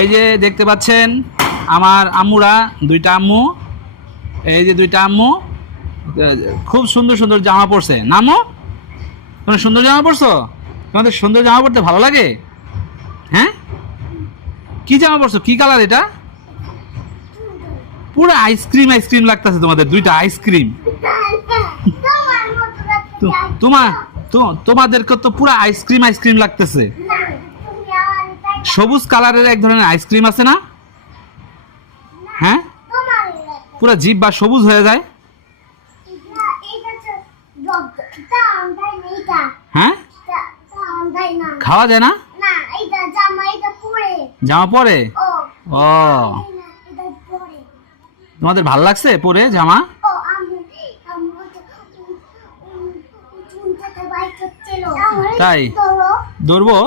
এই যে দেখতে পাচ্ছেন আমার আম্মুরা, দুইটা আম্মু, এই যে দুইটা আম্মু খুব সুন্দর সুন্দর জামা পরছে। নামো, তোমরা সুন্দর জামা পরছো? তোমাদের সুন্দর জামা পরতে ভালো লাগে? হ্যাঁ, কি জামা পরছো? কি কালার এটা? পুরো আইসক্রিম আইসক্রিম লাগতেছে তোমাদের দুইটা আইসক্রিম। তোমার তোমাদেরকে তো পুরো আইসক্রিম আইসক্রিম লাগতেছে। সবুজ কালারের এক ধরনের আইসক্রিম আছে না? হ্যাঁ, পুরো জিভ বা সবুজ হয়ে যায়। হ্যাঁ, খাওয়া যায় না? জামা পরে? ও, তোমাদের ভাল লাগছে পরে জামা? তাই দৌড়বো?